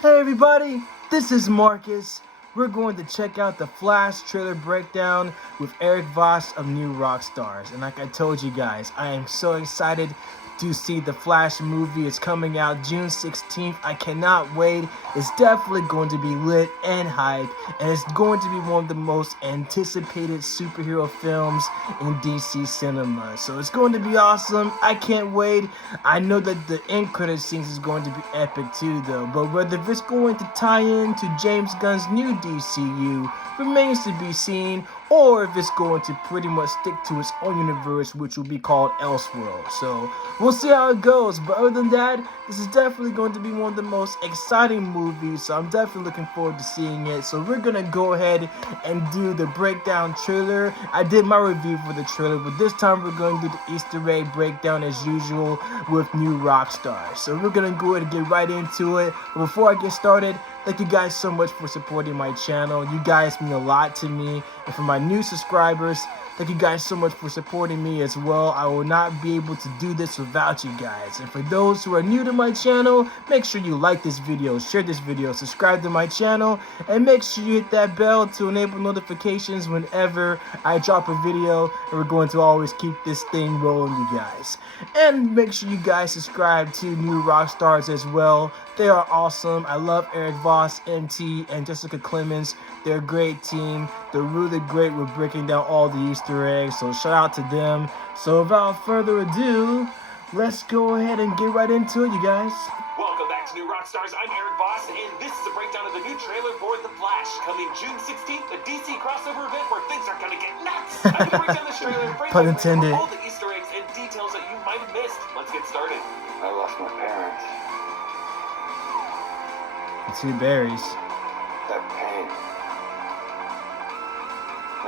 Hey everybody, this is Marcus. We're going to check out the Flash trailer breakdown with Eric Voss of NewRockstars. And like I told you guys, I am so excited to see the Flash movie. It's coming out June 16th. I cannot wait. It's definitely going to be lit and hype. And it's going to be one of the most anticipated superhero films in DC cinema. So it's going to be awesome. I can't wait. I know that the end credit scenes is going to be epic too though. But whether it's going to tie in to James Gunn's new DCU remains to be seen, or if it's going to pretty much stick to its own universe, which will be called Elseworld. So we'll see how it goes. But other than that, this is definitely going to be one of the most exciting movies, so I'm definitely looking forward to seeing it. So we're gonna go ahead and do the breakdown trailer. I did my review for the trailer, but this time we're going to do the Easter egg breakdown as usual with NewRockstars. So we're gonna go ahead and get right into it. But before I get started, thank you guys so much for supporting my channel. You guys mean a lot to me. And for my new subscribers, thank you guys so much for supporting me as well. I will not be able to do this without you guys. And for those who are new to my channel, make sure you like this video, share this video, subscribe to my channel, and make sure you hit that bell to enable notifications whenever I drop a video. And we're going to always keep this thing rolling, you guys. And make sure you guys subscribe to NewRockstars as well. They are awesome. I love Eric Voss, MT, and Jessica Clemens. They're a great team. They're really great with breaking down all the Easter eggs, so shout out to them. So without further ado, let's go ahead and get right into it, you guys. Welcome back to NewRockstars. I'm Eric Voss, and this is a breakdown of the new trailer for The Flash, coming June 16th, a DC crossover event where things are gonna get nuts. I'm gonna break down this trailer and break Pun down intended. all the Easter eggs and details that you might have missed. Let's get started. I lost my parents. The two berries. That pain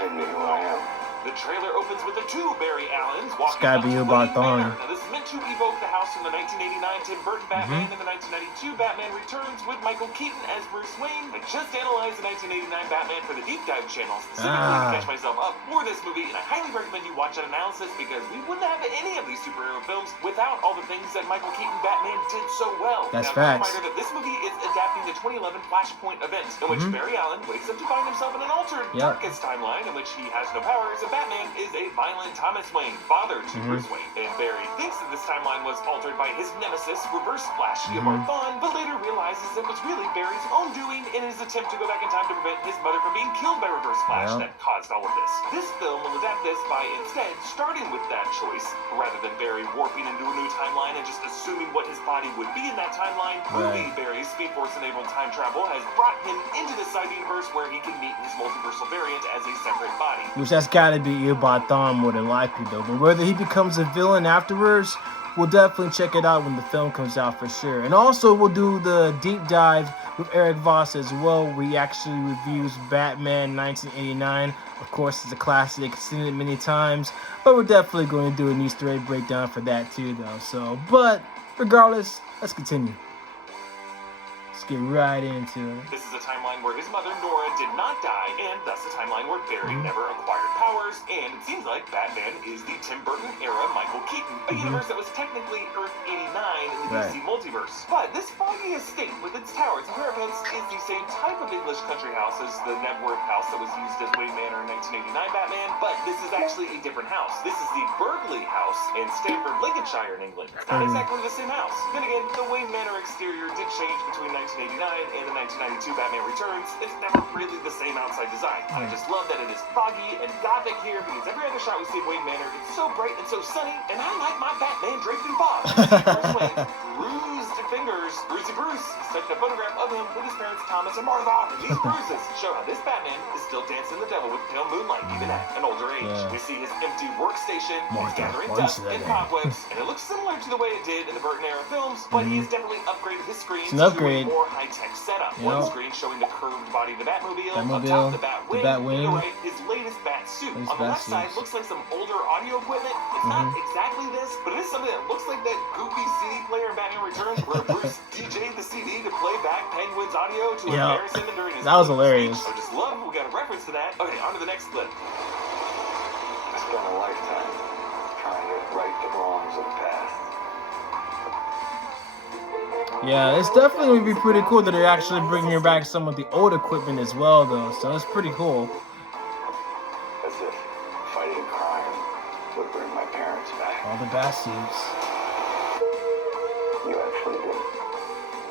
made me who I am. The trailer opens with the two Barry Allens walking gotta up be to Eobard Wayne Thawne. Manor. Now, this is meant to evoke the house from the 1989 Tim Burton Batman and the 1992 Batman Returns with Michael Keaton as Bruce Wayne. I just analyzed the 1989 Batman for the Deep Dive channel specifically to catch myself up for this movie, and I highly recommend you watch that analysis because we wouldn't have any of these superhero films without all the things that Michael Keaton Batman did so well. That's now, facts. Reminder that this movie is adapting the 2011 Flashpoint event in which Barry Allen wakes up to find himself in an altered, darkest timeline in which he has no powers, and Batman is a violent Thomas Wayne, father to Bruce Wayne. And Barry thinks that this timeline was altered by his nemesis, Reverse Flash, Eobard Thawne, but later realizes it was really Barry's own doing in his attempt to go back in time to prevent his mother from being killed by Reverse Flash that caused all of this. This film will adapt this by instead starting with that choice, rather than Barry warping into a new timeline and just assuming what his body would be in that timeline. Movie Barry's Speed Force-enabled time travel has brought him into the side universe where he can meet his multiversal variant as a separate body. Which that's gotta be Eobard Thawne more than likely though. But whether he becomes a villain afterwards, we'll definitely check it out when the film comes out for sure. And also we'll do the deep dive with Eric Voss as well, where he actually reviews Batman 1989. Of course, it's a classic, seen it many times, but we're definitely going to do an Easter egg breakdown for that too though. So, but regardless, let's continue. Let's get right into it. This is a timeline where his mother, Nora, did not die, and thus a timeline where Barry never acquired powers, and it seems like Batman is the Tim Burton-era Michael Keaton, a universe that was technically Earth 89 in the DC multiverse. But this foggy estate with its towers and parapets is the same type of English country house as the Nebworth house that was used as Wayne Manor in 1989 Batman, but this is actually a different house. This is the Burgley house in Stamford, Lincolnshire in England. It's not exactly the same house. Then again, the Wayne Manor exterior did change between 1989 and the 1992 Batman Returns. It's never really the same outside design. I just love that it is foggy and gothic here because every other shot we see of Wayne Manor, it's so bright and so sunny, and I like my Batman draped in fog. Bruce Wayne, bruised fingers, Brucey Bruce, is taking a photograph of him with his parents Thomas and Martha, and these bruises show how this Batman is still dancing the devil with pale moonlight even at an older age. We see his empty workstation, he's gathering dust and cobwebs, and it looks similar to the way it did in the Burton-era films, but he's definitely upgraded his screens to a more high-tech setup. One screen showing the curved body of the Batmobile, on top the Batwing, and to the right, his latest bat suit. On the left side, looks like some older audio equipment. It's not exactly this, but it is something that looks like that goofy CD player in Batman Returns where Bruce DJ'd the CD to play back Penguin's audio to embarrass him during his that was hilarious. speech. I just love we got a reference to that. Okay, on to the next clip. I spent a lifetime trying to right the wrongs of the past. Yeah, it's definitely would be pretty cool that they're actually bringing back some of the old equipment as well, though. So it's pretty cool. As if fighting crime would bring my parents back. All the bat suits. You actually did.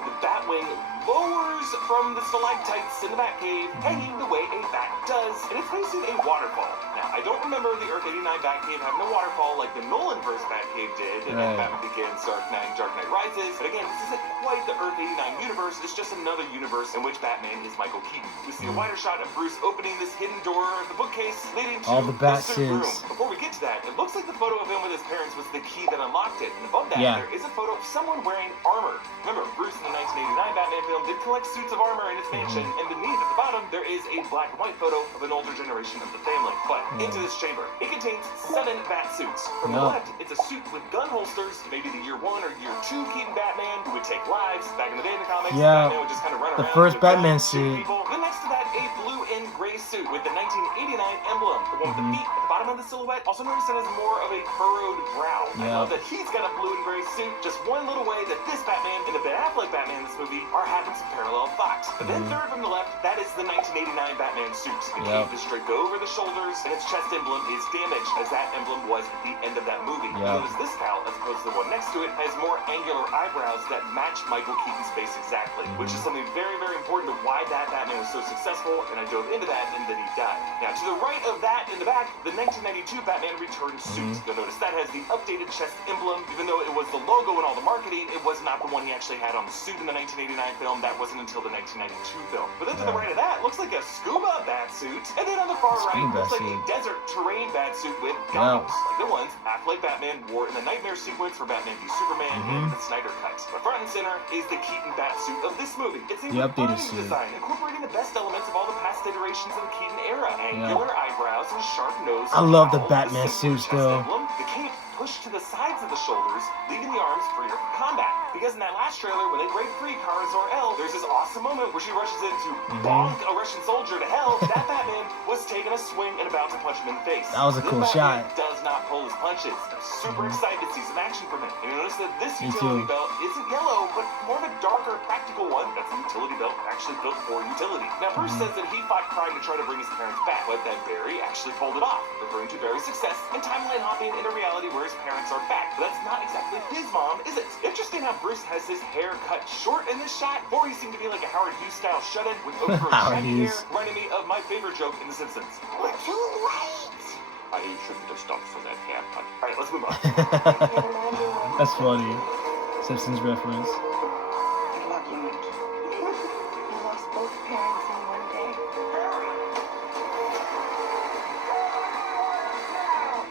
The Batwing lowers from the stalactites in the Batcave, hanging the way a bat does, and it's facing a waterfall. Now, I don't remember the Earth 89 Batcave having a waterfall like the Nolanverse Batcave did, and then Batman Begins, Dark Knight Rises. But again, this isn't quite the Earth 89 universe, it's just another universe in which Batman is Michael Keaton. We see a wider shot of Bruce opening this hidden door of the bookcase, leading to all the bat suit room. suits. Before we get to that, it looks like the photo of him with his parents was the key that unlocked it, and above that, there is a photo of someone wearing armor. Remember, Bruce in the 1989 Batman film did collect suits of armor in his mansion, and beneath at the bottom there is a black and white photo of an older generation of the family. But into this chamber, it contains 7 bat suits. From the left, it's a suit with gun holsters, maybe the year 1 or year 2 Keaton Batman who would take lives. Back in the day in the comics, Batman would just kind of run around. The first with Batman guns, suit. Then next to that, a blue and gray suit with the 1989 emblem. The one with the feet at the bottom of the silhouette. Also notice it has more of a furrowed brow. I love that he's got a blue and gray suit. Just one little way that this Batman and the Ben Affleck Batman in this movie are having some parallel thoughts. But then third from the left, that is the 1989 Batman suit. The cape is draped over the shoulders, and its chest emblem is damaged, as that emblem was at the end of that movie. Notice this cowl, as opposed to the one next to it, has more angular eyebrows that match Michael Keaton's face exactly, which is something very, very important to why that Batman was so successful, and I dove into that and then he died. Now, to the right of that in the back, the 1992 Batman Returns suit. You'll notice that has the updated chest emblem. Even though it was the logo and all the marketing, it was not the one he actually had on the suit in the 1989 film. That wasn't until the 1992 film. But then to the right of that, looks like a scuba bat suit. And then on the far right, looks like a desert terrain bat suit with goggles, like the ones Affleck Batman wore in the Nightmare sequence for Batman v Superman and the Snyder Cut. But front and center is the Keaton bat suit of this movie. It's a refined design, incorporating the best elements of all the past iterations of the Keaton era. Angular eyebrows and a sharp nose. I love the Batman suits, though. The cape pushed to the sides of the shoulders, leaving the arms freer for combat. Because in that last trailer, when they break free Kara Zor-El, there's this awesome moment where she rushes in to bonk a Russian soldier to hell. That Batman was taking a swing and about to punch him in the face. That was a cool shot. Does not pull his punches. I'm super excited to see some action from him. And you notice that this utility belt isn't yellow, but more of a darker, practical one. That's a utility belt actually built for utility. Now, Bruce says that he fought crime to try to bring his parents back, but that Barry actually pulled it off, referring to Barry's success and timeline hopping in a reality where his parents are back. But that's not exactly his mom, is it? Interesting how Bruce has his hair cut short in this shot. Before he seemed to be like a Howard Hughes style shut-in with over shaggy hair, reminding me of my favorite joke in The Simpsons. We're too late! I shouldn't have stopped for that haircut. Alright, let's move on. That's funny. Simpsons reference. Good luck, you. You lost both parents in one day.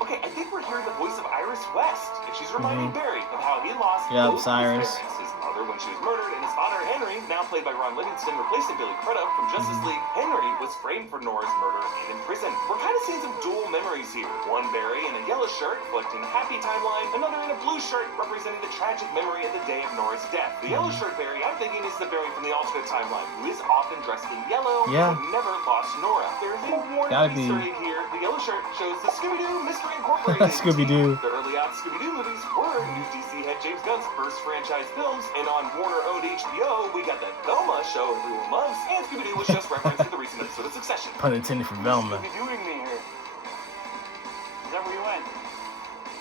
Okay, I think we're hearing the voice of Iris West, and she's reminding Barry of how he lost both Cyrus. his parents. His mother when she was murdered, and his father Henry, now played by Ron Livingston, replacing Billy Crudup from Justice League. Henry was framed for Nora's murder and in prison. We're kind of seeing some dual memories here. One Barry in a yellow shirt, reflecting the happy timeline, another in a blue shirt, representing the tragic memory of the day of Nora's death. The yellow shirt Barry, I'm thinking, is the Barry from the alternate timeline, who is often dressed in yellow, but never lost Nora. There's a warning Easter egg here. The yellow shirt shows the Scooby-Doo Mystery Incorporated. Scooby-Doo. The early-on Scooby-Doo movies were new DC head James Gunn's first franchise films, and on Warner-owned HBO, we got that Velma show everyone loves, and Scooby-Doo was just referenced in the recent episode of Succession. Pun intended for Velma. What are you doing me here? Is that where you went?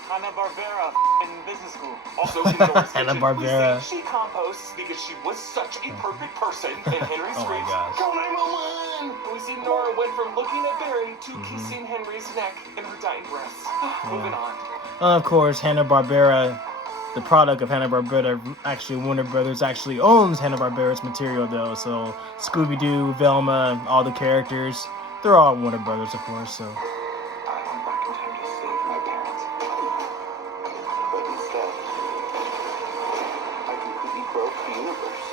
Hanna-Barbera in business school. Also, in Nora's kitchen, Hanna-Barbera. we see she composts because she was such a perfect person, and Henry screams, "Call 911!" And we see Nora went from looking at Barry to kissing Henry's neck in her dying breaths. Moving on. Of course, Hanna-Barbera, the product of Hanna-Barbera, actually Warner Brothers actually owns Hanna-Barbera's material, though. So Scooby-Doo, Velma, all the characters, they're all Warner Brothers, of course. So. I went back in time to save my parents. But instead, I completely broke the universe.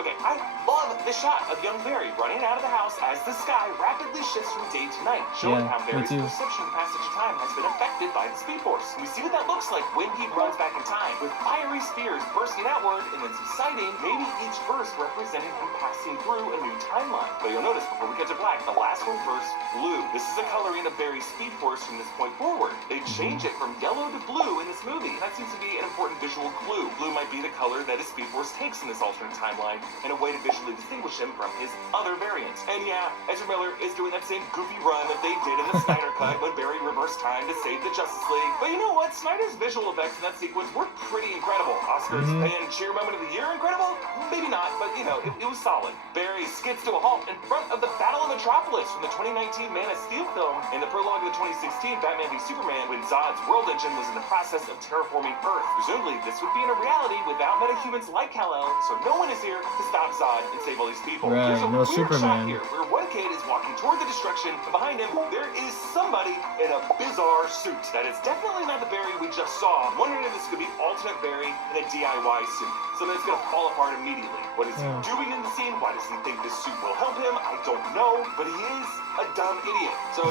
Okay, I love this shot of young Barry running out of the house as the sky rapidly shifts from day to night, showing how Barry's perception of passage of time has been affected by the Speed Force. We see what that looks like when he runs back in time, with fiery spears bursting outward and then subsiding, maybe each burst representing him passing through a new timeline. But you'll notice before we get to black, the last one bursts blue. This is a coloring of Barry's Speed Force from this point forward. They change it from yellow to blue in this movie. That seems to be an important visual clue. Blue might be the color that his Speed Force takes in this alternate timeline, and a way to visually distinguish him from his other variants. And yeah, Ezra Miller is doing that same goofy run that they did in the Snyder Cut when Barry reversed time to save the Justice League. But you know what? Snyder's visual effects in that sequence were pretty incredible. Oscars fan cheer moment of the year incredible? Maybe not, but you know, it was solid. Barry skids to a halt in front of the Battle of Metropolis from the 2019 Man of Steel film and the prologue of the 2016 Batman v Superman when Zod's world engine was in the process of terraforming Earth. Presumably, this would be in a reality without metahumans like Kal-El, so no one is here to stop Zod and save all these people. Right, There's a no weird Superman. shot here where one kid is walking toward the destruction, and behind him, there is somebody in a bizarre suit. That is definitely not the Barry we just saw. I'm wondering if this could be alternate Barry in a DIY suit. Something that's going to fall apart immediately. What is he doing in the scene? Why does he think this suit will help him? I don't know, but he is a dumb idiot. So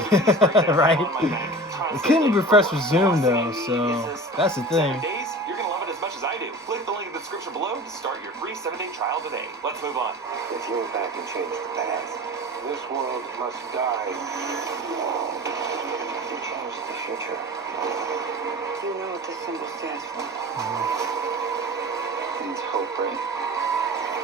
right. It couldn't be Professor Zoom though, so that's the thing. Days, you're going to love it as much as I do. Click the link in the description below to start your free 7-day trial today. Let's move on. If you went back and changed the past, this world must die. You changed the future. You know what this symbol stands for. It means hope, right?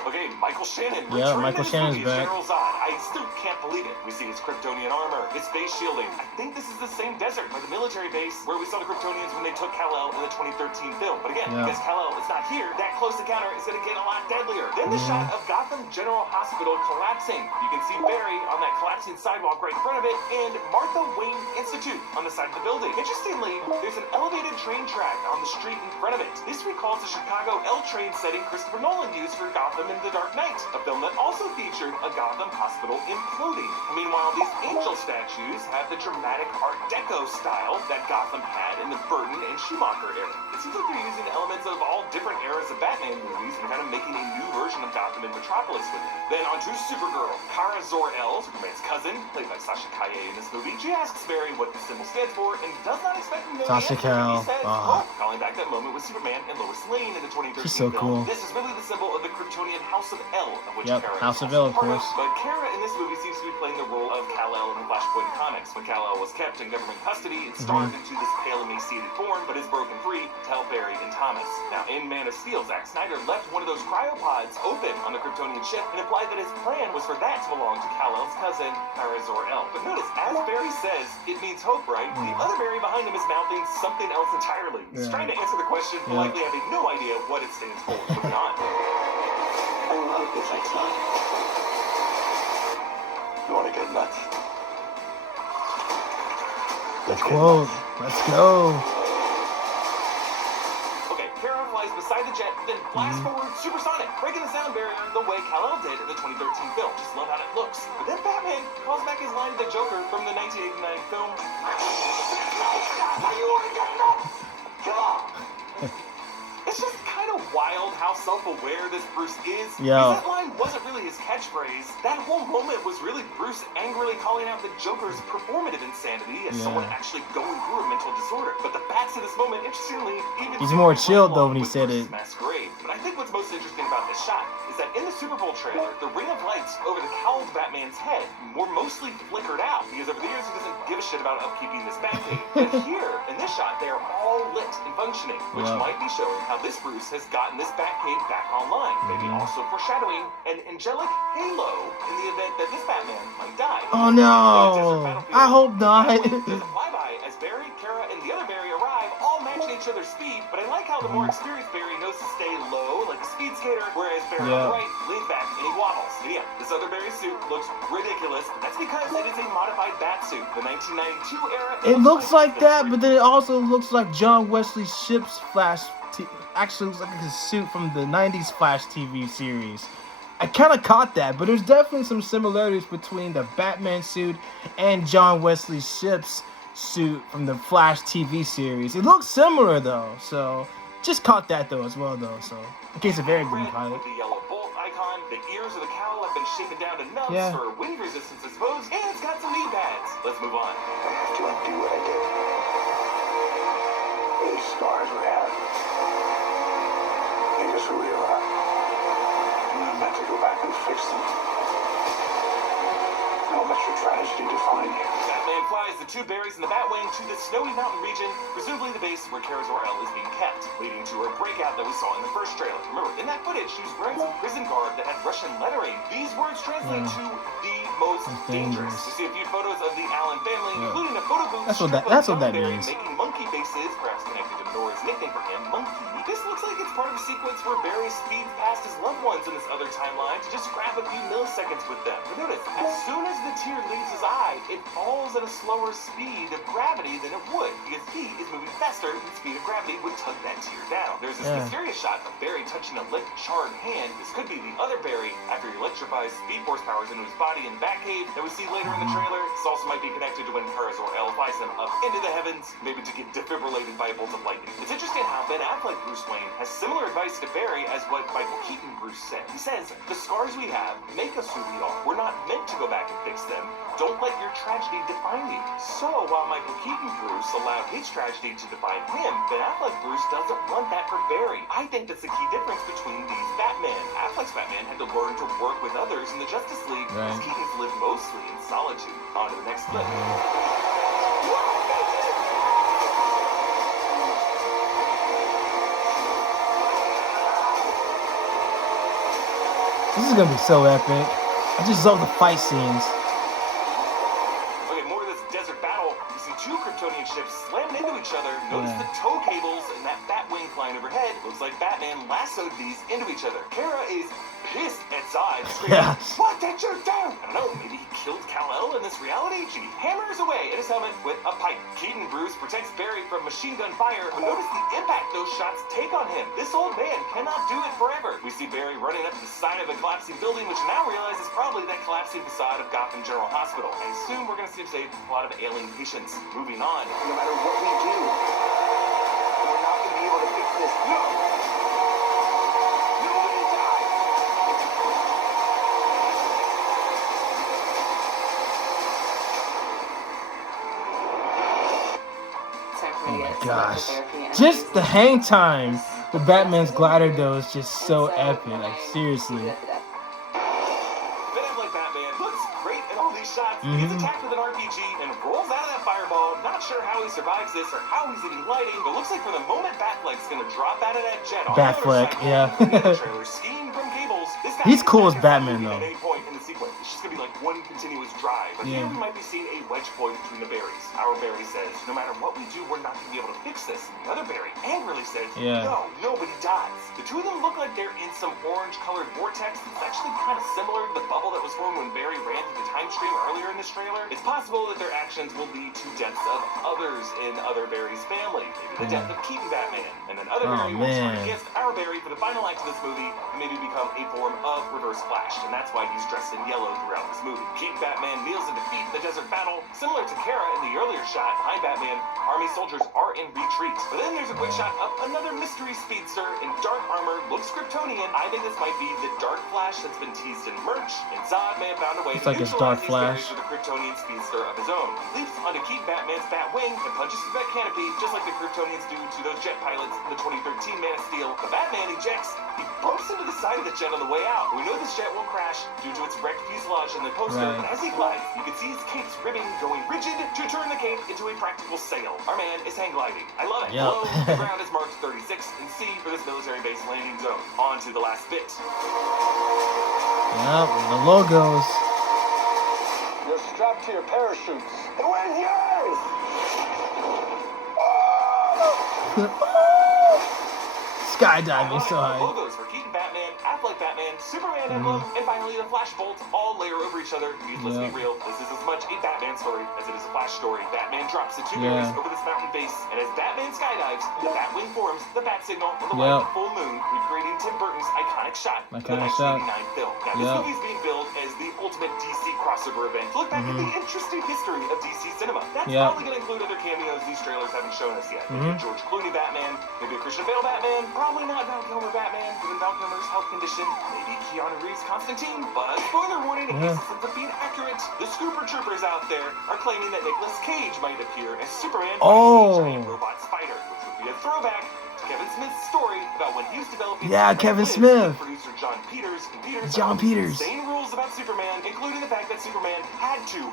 Okay, Michael Shannon. Yeah, returning Michael to this Shannon's movie as back. General Zod. I still can't believe it. We see his Kryptonian armor, his face shielding. I think this is the same desert, like the military base where we saw the Kryptonians when they took Kal-El in the 2013 film. But again, because Kal-El is not here, that close encounter is going to get a lot deadlier. Then the shot of Gotham General Hospital collapsing. You can see Barry on that collapsing sidewalk right in front of it, and Martha Wayne Institute on the side of the building. Interestingly, there's an elevated train track on the street in front of it. This recalls the Chicago L train setting Christopher Nolan used for Gotham in The Dark Knight, a film that also featured a Gotham hospital imploding. Meanwhile, these angel statues have the dramatic Art Deco style that Gotham had in the Burton and Schumacher era. It seems like they're using elements of all different eras of Batman movies and kind of making a new version of Gotham and Metropolis with it. Then onto Supergirl. Kara Zor-El, Superman's cousin, played by Sasha Calle in this movie. She asks Barry what the symbol stands for and does not expect him to know the Sasha answer. Calle. He says, oh, calling back that moment with Superman and Lois Lane in the 2013 She's so film. cool. This is really the symbol of the Kryptonian House of L, of which Yep, Kara House is of also L, of part course. But Kara in this movie seems to be playing the role of Kal-El in the Flashpoint comics, when Kal-El was kept in government custody and starved into this pale emaciated form, but is broken free to help Barry and Thomas. Now, in Man of Steel, Zack Snyder left one of those cryopods open on the Kryptonian ship and implied that his plan was for that to belong to Kal-El's cousin, Kara Zor-El. But notice, as Barry says, it means hope, right? The other Barry behind him is mouthing something else entirely. He's trying to answer the question, likely having no idea what it stands for. Moving on. I will hope it's like Zod. You want to get nuts? The quote. Let's go. Okay, Kara flies beside the jet, then flash forward supersonic, breaking the sound barrier the way Kal-El did in the 2013 film. Just love how it looks. But then Batman calls back his line to the Joker from the 1989 film. It's just kind of wild how self-aware this Bruce is. Yeah. That line wasn't really his catchphrase. That whole moment was really Bruce angrily calling out the Joker's performative insanity as someone actually going through a mental disorder. But the bats in this moment, interestingly, even He's more chilled though when he said it. Masquerade. But I think what's most interesting about this shot is that in the Super Bowl trailer, the ring of lights over the cowled Batman's head were mostly flickered out because over the years he doesn't give a shit about upkeeping this Batcave. But here, in this shot, they are all lit and functioning, which might be showing how this Bruce has gotten this Batcave back online. Maybe also foreshadowing an angelic halo in the event that this Batman might die. Oh no! I hope not. There's a flyby as Barry, Kara, and the other Barry arrive, all matching each other's speed, but I like how the more experienced Barry knows to stay low, like a speed skater, whereas Barry on the right leans back and he waddles. And yeah, this other Barry suit looks ridiculous, but that's because it is a modified bat suit. The 1992 era. It looks like that, but then it also looks like John Wesley Shipp's actually looks like his suit from the 90s Flash TV series. I kind of caught that, but there's definitely some similarities between the Batman suit and John Wesley Shipp's suit from the Flash TV series. It looks similar though, so just caught that though as well though. So in case of Barry didn't pilot. The yellow bolt icon, The ears of the cowl have been shapen down to nubs Yeah. for wind resistance, I suppose, and it's got some knee pads. Let's move on. I have to undo what I did. These scars we have make us who we are. I'm not meant to go back and fix them. Don't let your tragedy define you. Batman flies the two berries in the Batwing to the snowy mountain region, presumably the base where Kara Zor-El is being kept, leading to her breakout that we saw in the first trailer. Remember, in that footage, she was wearing some prison garb that had Russian lettering. These words translate to the most dangerous. We see a few photos of the Allen family, including a photo booth. That's what that Berry means. making monkey faces, perhaps connected to Nora's nickname for him, Monkey. This looks like it's part of a sequence where Barry speeds past his loved ones in this other timeline to just grab a few milliseconds with them. But notice, as soon as the tear leaves his eye, it falls at a slower speed of gravity than it would, because he is moving faster than the speed of gravity would tug that tear down. There's this mysterious shot of Barry touching a lit, charred hand. This could be the other Barry after he electrifies Speed Force powers into his body in the Batcave that we see later in the trailer. This also might be connected to when Kara Zor-El flies him up into the heavens, maybe to get defibrillated by a bolt of lightning. It's interesting how Ben Affleck Bruce Wayne has similar advice to Barry as what Michael Keaton Bruce said. He says, the scars we have make us who we are. We're not meant to go back and fix them. Don't let your tragedy define you. So while Michael Keaton Bruce allowed his tragedy to define him, Ben Affleck Bruce doesn't want that for Barry. I think that's the key difference between these Batman. Affleck's Batman had to learn to work with others in the Justice League, whereas Keaton's lived mostly in solitude. On to the next clip. This is gonna be so epic. I just love the fight scenes. Okay, more of this desert battle. You see two Kryptonian ships slamming into each other. Notice the tow cables and that Batwing flying overhead. Looks like Batman lassoed these into each other. Kara is pissed at Zod, screaming, "What did you do?" I don't know, maybe he killed Kal-El in this reality? She hammers away at his helmet with a pipe. Keaton Bruce protects Barry from machine gun fire, but notice the impact those shots take on him. This old man cannot do it forever. We see Barry running up to the side of a collapsing building, which now realize is probably that collapsing facade of Gotham General Hospital. I assume we're going to see him save a lot of ailing patients. Moving on. No matter what we do, we're not going to be able to fix this. No! Oh my gosh. Just the hang time with Batman's glider though is just so epic. Like seriously. Ben Affleck Batman looks great in all these shots. He gets attacked with an RPG and rolls out of that fireball. Not sure how he survives this or how he's even lighting, but looks like for the moment Batfleck's gonna drop out of that jet. Batfleck, yeah. Trailer skiing from cables. This He's cool as Batman though. At any point in the sequence, it's just gonna be like one continuous drive. But here we might be seeing a wedge point between the berries. Our Barry says, no matter what we do, we're not gonna be able to fix this. And the other Barry angrily says, no, nobody dies. The two of them look like they're in some orange-colored vortex. It's actually kind of similar to the bubble that was formed when Barry ran through the time stream earlier in this trailer. It's possible that their actions will lead to deaths of others in other Barry's family. Maybe the death of Keaton Batman. And then other Barry will turn against our Barry for the final act of this movie and maybe become a form of Reverse Flash. And that's why he's dressed in yellow throughout this movie. Keaton Batman kneels in defeat in the desert battle. Similar to Kara in the earlier shot behind Batman, army soldiers are in retreat. But then there's a quick shot of another mystery speedster in dark armor, looks Kryptonian. I think this might be the Dark Flash that's been teased in merch, and Zod may have found a way to neutralize these berries with a Kryptonian speedster of his own. He leaps onto Keaton Batman's Batwing and punches through that canopy, just like the Kryptonians do to those jet pilots in the 2013 Man of Steel. The Batman ejects. He bumps into the side of the jet on the way out. We know this jet will crash due to its wrecked fuselage in the poster, and as he glides, you can see his cape's ribbing going rigid to turn the cape into a practical sail. Our man is hang gliding. I love it. Below, the ground is marked 36 and C for this military base landing zone. On to the last bit. Yep, the logos. You're strapped to your parachutes. And where's yours? Skydiving so high. Logos for Keaton Batman, Affleck Batman, Superman emblem, and finally the Flash Bolt all layer over each other. Let's be real, this is as much a Batman story as it is a Flash story. Batman drops the two berries over this mountain base, and as Batman skydives, the Batwing forms the Bat Signal on the light of the full moon, recreating Tim Burton's iconic shot for the 1989 film. Now, this movie's being billed as the ultimate DC crossover event. To look back at the interesting history of DC cinema. That's probably going to include other cameos these trailers haven't shown us yet. Maybe a George Clooney Batman, maybe a Christian Bale Batman, probably not Val Kilmer Batman, given Val Kilmer's health condition. location, maybe Keanu Reeves' Constantine, but spoiler warning in case this ends up being accurate, the Scooper Troopers out there are claiming that Nicolas Cage might appear as Superman fighting a giant robot spider, which would be a throwback to Kevin Smith's story about when he was developing Kevin Superman Smith. with producer John Peters, John Peters. Same rules about Superman, including the fact that Superman had to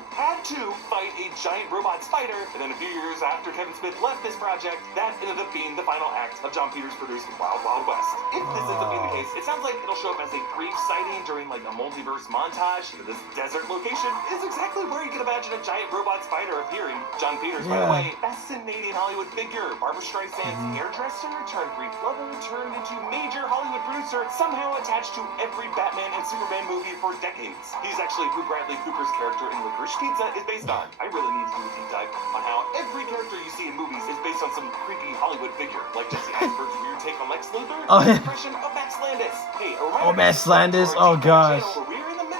fight a giant robot spider, and then a few years after Kevin Smith left this project, that ended up being the final act of John Peters' produced Wild Wild West. If this ends up being the case, it sounds like it'll show up as a brief sighting during like a multiverse montage. This desert location is exactly where you can imagine a giant robot spider appearing. John Peters, by the way, fascinating Hollywood figure. Barbra Streisand's hairdresser turned Greek lover, turned into major Hollywood producer, somehow attached to every Batman and Superman movie for decades. He's actually who Bradley Cooper's character in Licorice Pizza is based on. I really need to do a deep dive on how every character you see in movies is based on some creepy Hollywood figure, like Jesse Eisenberg's weird take on Lex Luthor, his impression of Max Landis. Hey, Max Landis, oh gosh.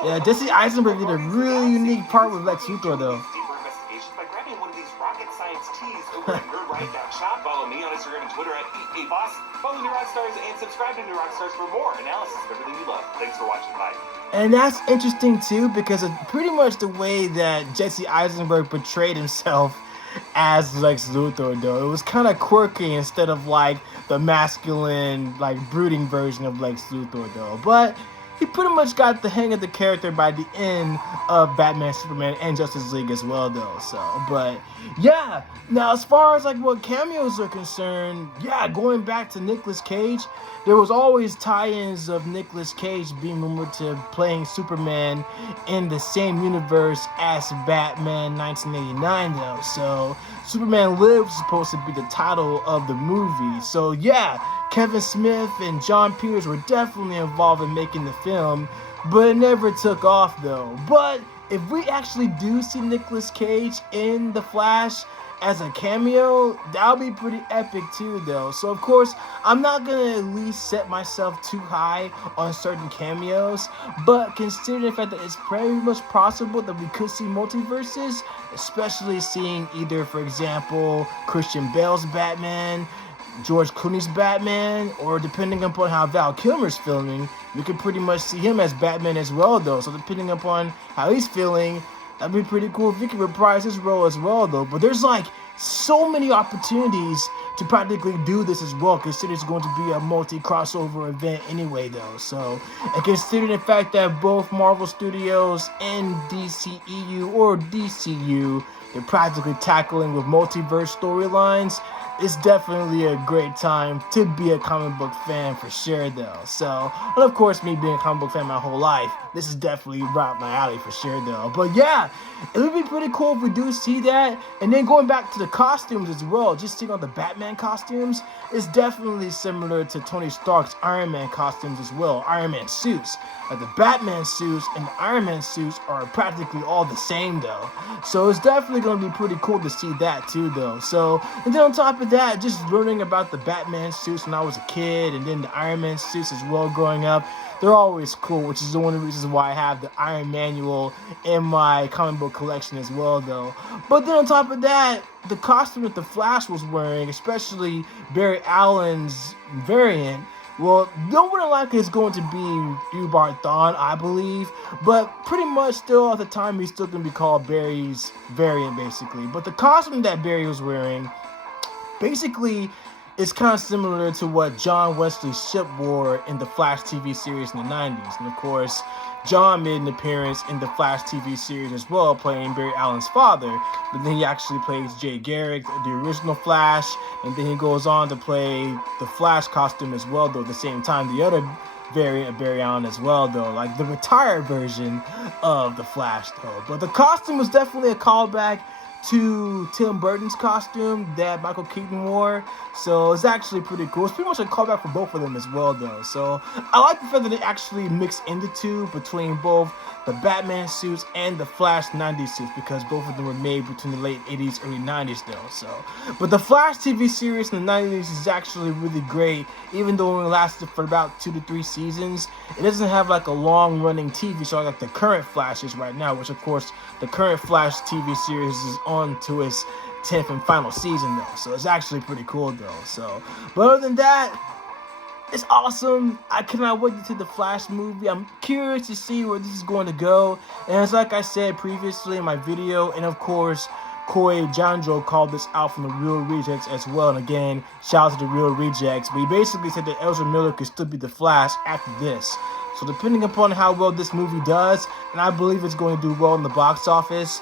Yeah, Jesse Eisenberg did a really unique part with Lex Luthor though. Deeper investigations by grabbing one of these rocket science teas over at NewRockstars. Follow me on Instagram and Twitter at EABoss. Follow NewRockstars and subscribe to NewRockstars for more analysis of everything you love. Thanks for watching. Bye. And that's interesting too, because it's pretty much the way that Jesse Eisenberg portrayed himself as Lex Luthor though. It was kind of quirky instead of like the masculine, like brooding version of Lex Luthor though. But he pretty much got the hang of the character by the end of Batman, Superman, and Justice League as well though. So, but yeah, now as far as like what cameos are concerned, yeah, going back to Nicolas Cage, there was always tie-ins of Nicolas Cage being rumored to playing Superman in the same universe as Batman 1989 though. So Superman Lives is supposed to be the title of the movie. So yeah, Kevin Smith and John Peters were definitely involved in making the film, but it never took off though. But if we actually do see Nicolas Cage in The Flash as a cameo, that'll be pretty epic too though. So of course, I'm not gonna at least set myself too high on certain cameos, but considering the fact that it's very much possible that we could see multiverses, especially seeing either, for example, Christian Bale's Batman, George Clooney's Batman, or depending upon how Val Kilmer's filming, we could pretty much see him as Batman as well though. So depending upon how he's feeling, that'd be pretty cool if he could reprise his role as well though. But there's like so many opportunities to practically do this as well, considering it's going to be a multi-crossover event anyway though. So, and considering the fact that both Marvel Studios and DCEU or DCU, they're practically tackling with multiverse storylines, it's definitely a great time to be a comic book fan for sure though. So, and of course me being a comic book fan my whole life, this is definitely right up my alley for sure though. But yeah, it would be pretty cool if we do see that. And then going back to the costumes as well, just seeing all the Batman costumes, it's definitely similar to Tony Stark's Iron Man costumes as well, Iron Man suits. Like the Batman suits and the Iron Man suits are practically all the same though. So it's definitely going to be pretty cool to see that too though. So, and then on top of that, just learning about the Batman suits when I was a kid, and then the Iron Man suits as well growing up, they're always cool, which is one of the reasons why I have the Iron Manual in my comic book collection as well though. But then on top of that, the costume that the Flash was wearing, especially Barry Allen's variant, well, no one like is going to be Eobard Thawne, I believe, but pretty much still at the time he's still going to be called Barry's variant basically. But the costume that Barry was wearing basically is kind of similar to what John Wesley Shipp wore in the Flash TV series in the 90s. And of course, John made an appearance in the Flash TV series as well, playing Barry Allen's father. But then he actually plays Jay Garrick, the original Flash, and then he goes on to play the Flash costume as well, though at the same time the other variant of Barry Allen as well, though, like the retired version of the Flash, though. But the costume was definitely a callback to Tim Burton's costume that Michael Keaton wore, so it's actually pretty cool. It's pretty much a callback for both of them as well though. So I like the fact that they actually mix in the two between both the Batman suits and the Flash 90s suits, because both of them were made between the late 80s, early 90s though. So, but the Flash TV series in the 90s is actually really great, even though it only lasted for about 2 to 3 seasons. It doesn't have like a long running TV show like the current Flash is right now, which of course the current Flash TV series is on to its 10th and final season though. So it's actually pretty cool though. So, but other than that, it's awesome. I cannot wait to see the Flash movie. I'm curious to see where this is going to go. And it's like I said previously in my video, and of course, Corey Jandro called this out from the Real Rejects as well. And again, shout out to the Real Rejects. But he basically said that Ezra Miller could still be the Flash after this. So depending upon how well this movie does, and I believe it's going to do well in the box office,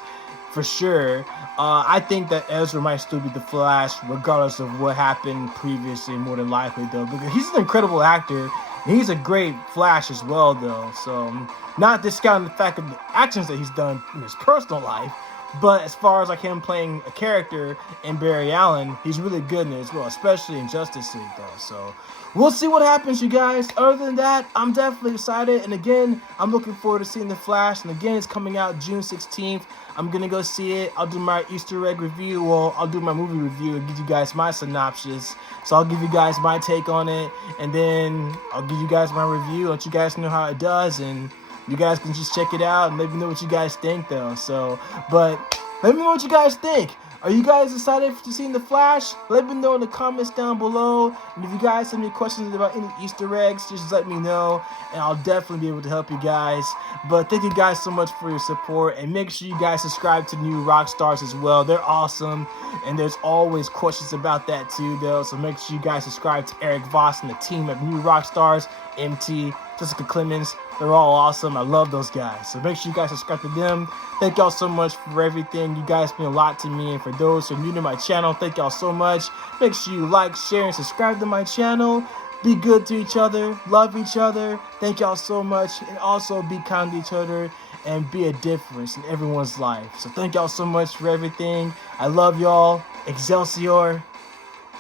for sure, I think that Ezra might still be the Flash, regardless of what happened previously, more than likely, though. Because he's an incredible actor, and he's a great Flash as well, though. So, not discounting the fact of the actions that he's done in his personal life, but as far as like him playing a character in Barry Allen, he's really good in it as well, especially in Justice League, though. So, we'll see what happens, you guys. Other than that, I'm definitely excited. And again, I'm looking forward to seeing The Flash. And again, it's coming out June 16th. I'm going to go see it. I'll do my Easter egg review. Well, I'll do my movie review and give you guys my synopsis. So I'll give you guys my take on it. And then I'll give you guys my review. Let you guys know how it does. And you guys can just check it out and let me know what you guys think, though. So, but let me know what you guys think. Are you guys excited to see The Flash? Let me know in the comments down below. And if you guys have any questions about any Easter eggs, just let me know. And I'll definitely be able to help you guys. But thank you guys so much for your support. And make sure you guys subscribe to New Rockstars as well. They're awesome. And there's always questions about that too, though. So make sure you guys subscribe to Eric Voss and the team at New Rockstars, MT, Jessica Clemens. They're all awesome. I love those guys. So make sure you guys subscribe to them. Thank y'all so much for everything. You guys mean a lot to me. And for those who are new to my channel, thank y'all so much. Make sure you like, share, and subscribe to my channel. Be good to each other. Love each other. Thank y'all so much. And also be kind to each other and be a difference in everyone's life. So thank y'all so much for everything. I love y'all. Excelsior.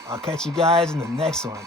I'll catch you guys in the next one.